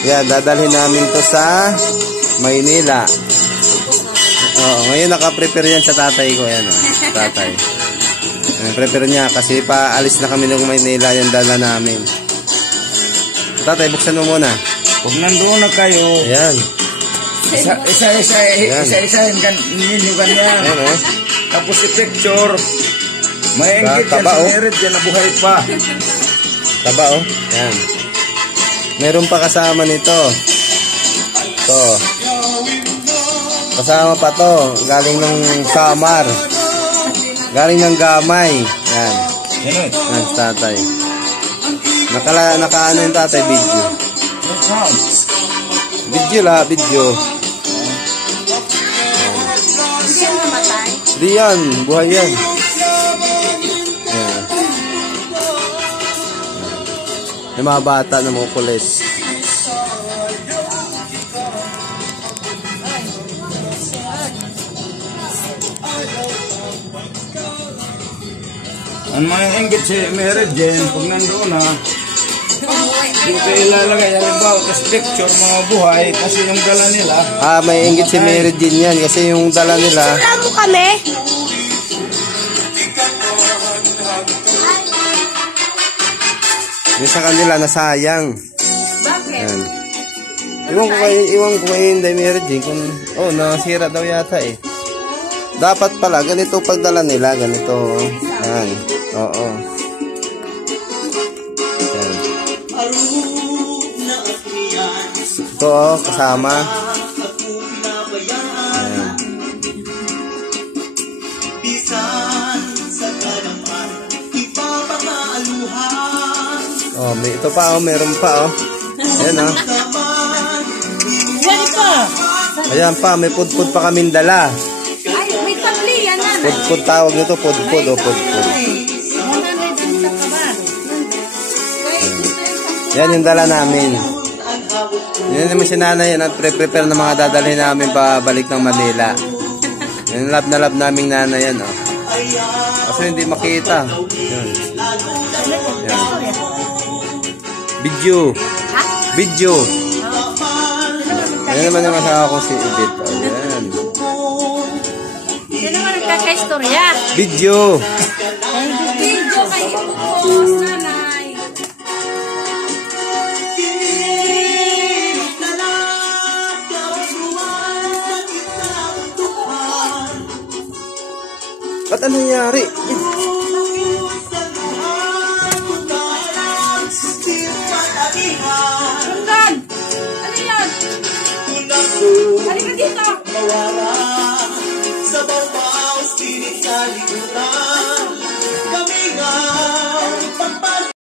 Yan, dadalhin namin to sa Maynila. Ngayon naka-prepare yan sa tatay ko. Yan, tatay. Prepare niya kasi paalis na kami ng Maynila. Yan dala namin. Tatay, buksan mo muna. Pag nandoon na kayo. Ayan. Isa-isahin ninyo ganyan. Tapos si picture. May inggit yan sa merit yan na buhay pa. Taba, oh. Yan. Meron pa kasama nito. To. Kasama pa to. Galing ng Samar. Galing ng Gamay. Yan. Yan, tatay. Nakaano yung tatay, video. Video la, video. Di yan, buhay yan. Yan. Yung mga bata na mga pulis. Ang mga inggit si merit dyan, pag nandoon na, hindi ko ilalagay, halimbawa, kasi picture, mga buhay, kasi yung dala nila. May inggit si Mary Jean yan, kasi yung dala nila. Sura mo kami? Yung sa kanila, nasayang. Bakit? Yan. Iwan ko kayo yung Mary Jean, kung, nasira daw yata eh. Dapat pala, ganito pagdala nila, ganito. Yan. Oo. Yan. Ito, kasama. Yan. May ito pa, meron pa, Ayan, Yan pa. Ayan pa, may pudpud pa kaming dala. Ay, may tabli yan na. Pudpud tawag nito, pudpud, pudpud. Yan yung dala namin. Yan naman si nanay, yan ang prepare ng mga dadalhin namin pabalik ng Manila. Yan lab na lab naming nanay yan, Kasi hindi makita. Yan. Yan. Video. Video. Yan naman yung asawa ko si Edith. Yan. Yan naman nagkakaistorya. Video. Video kayo po, nanay. Ba't ano nangyari? Sundan! Ano yan? Halika dito!